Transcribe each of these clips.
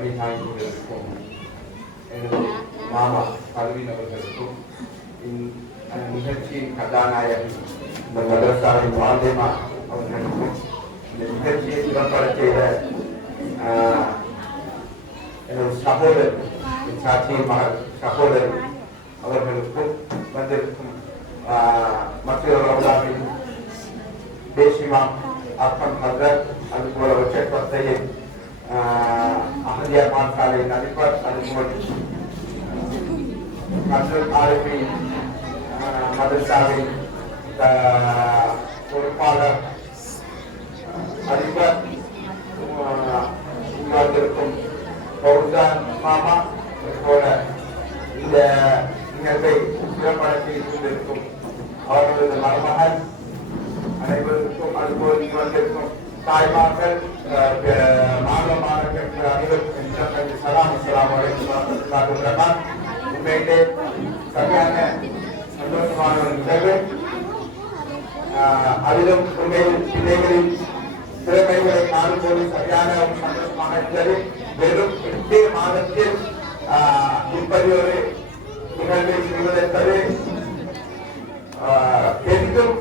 தலைமை தாங்கியிருக்கும் எனது மாமா பல்வின் அவர்களுக்கும் நிகழ்ச்சியின் கதாநாயகன் இந்த மதரசாவின் வாலிமா அவர்களுக்கும் இந்த நிகழ்ச்சியை சிறப்பட செய்த எனது சகோதரர் சாட்சியின் மகள் சகோதரர் அவர்களுக்கும் வந்திருக்கும் மற்றொரு ரவுதாவின் தேசிமா அக்கம் ஹசரத் அதுபோல உச்சப்பத்தையின் அகதியா பாடசாலையின் அதிபர் அதுபோல் ஹசரத் ஆரிஃபின் மதரசாவின் பொறுப்பாளர் அதிபர் வந்திருக்கும் பௌர்தான் மாமா போல இந்த நிகழ்வை சிறப்பான செய்திருக்கும் அவர்களது மருமகள் அனைவருக்கும் அதுபோல் வந்திருக்கும் தாய்மார்கள் மாணவ மாணவர்கள் அனைவருக்கும் சலாம் அஸ்ஸலாமு அலைக்கும். உண்மையிலே சரியான சந்தோஷமான ஒரு நிகழ்வு. அதிலும் உண்மையில் பிள்ளைகளின் திறமைகளை காணும்போது சரியான ஒரு சந்தோஷமாக இருந்தது. வெறும் 8 மாதத்தில் இப்படி ஒரு நிகழ்வை செய்வதென்பது என்றும்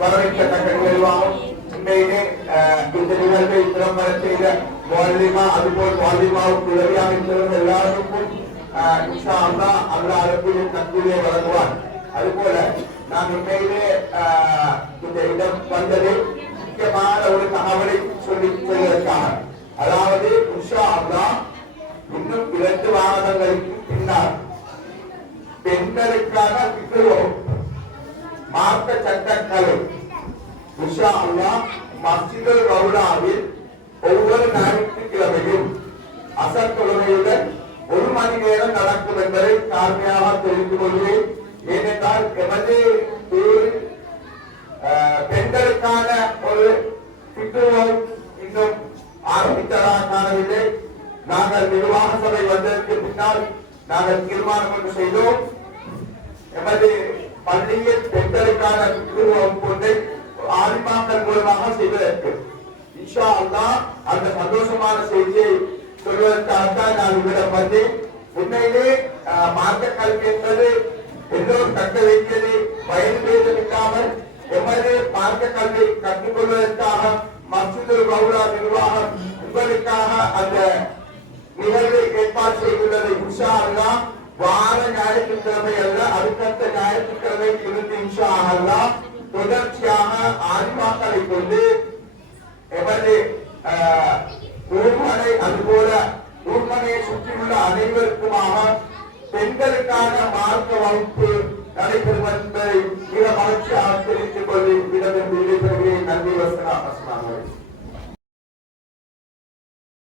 வரவேற்கத்தக்க நிகழ்வாகும். உண்மையிலே இந்த நிகழ்வை திறம்பட செய்த வாலிமா அதுபோல் வாலிமாவுக்கு உதவியாக இருந்தவர்கள் எல்லாருக்கும் இன்ஷா அல்லாஹ் அல்லாஹ் அதற்குரிய நன்கூலியை வழங்குவார். அதுபோல நான் உண்மையிலே இந்த இடம் வந்தது முக்கியமான ஒரு தகவலை சொல்வதற்காக. அதாவது இன்ஷா அல்லாஹ் இன்னும் 2 வாரங்களுக்கு பின்னால் பெண்களுக்கான மார்க்க சட்டக்கலை இன்ஷா அல்லாஹ் மஸ்ஜிதுல் ரவுதாவில் ஒவ்வொரு ஞாயிற்றுக்கிழமையும் அசர் தொழுகையுடன் 1 மணி நேரம் நடக்கும் என்பதை தாழ்மையாக தெரிந்து கொள்கிறேன். ஏனென்றால் எமது பெண்களுக்கான ஒரு பிக்குவம் இன்னும் ஆரம்பித்ததாக காணவில்லை. நாங்கள் நிர்வாக சபை வந்ததற்கு பின்னால் நாங்கள் தீர்மானம் ஒன்று செய்தோம். எமது பள்ளியில் பெண்களுக்கான பிக்குவம் கொண்டு ஆலிமாக்கள் மூலமாக செய்வதற்கு இன்ஷா அல்லாஹ் அந்த சந்தோஷமான செய்தியை சொல்வதற்காகத்தான் நான் இவ்விடம் வந்தேன். உண்மையிலே மார்க்க கல்வி என்பது எல்லோரும் கற்க வேண்டியது வயது பேதம் இல்லாமல் எமது மார்க்க கல்வி கற்றுக்கொள்வதற்காக மஸ்ஜிதுல் ரவுதா நிர்வாகம் உங்களுக்காக அந்த நிகழ்வை ஏற்பாடு செய்துள்ளது. இன்ஷா அல்லாஹ் வார ஞாயிற்றுக்கிழமை அல்ல, அடுத்த ஞாயிற்றுக்கிழமை இருந்து இன்ஷா அல்லாஹ் தொடர்ச்சியாக ஆலிமாக்களை கொண்டு எமது ஊர்மனை அதுபோல ஊர்மனையை சுற்றியுள்ள அனைவருக்குமாக பெண்களுக்கான மார்க்க வகுப்பு நடைபெறும் என்பதை மிக மகிழ்ச்சியாக தெரிவித்துக் கொண்டு விடைபெறுகிறேன். நன்றி. வசலாம்.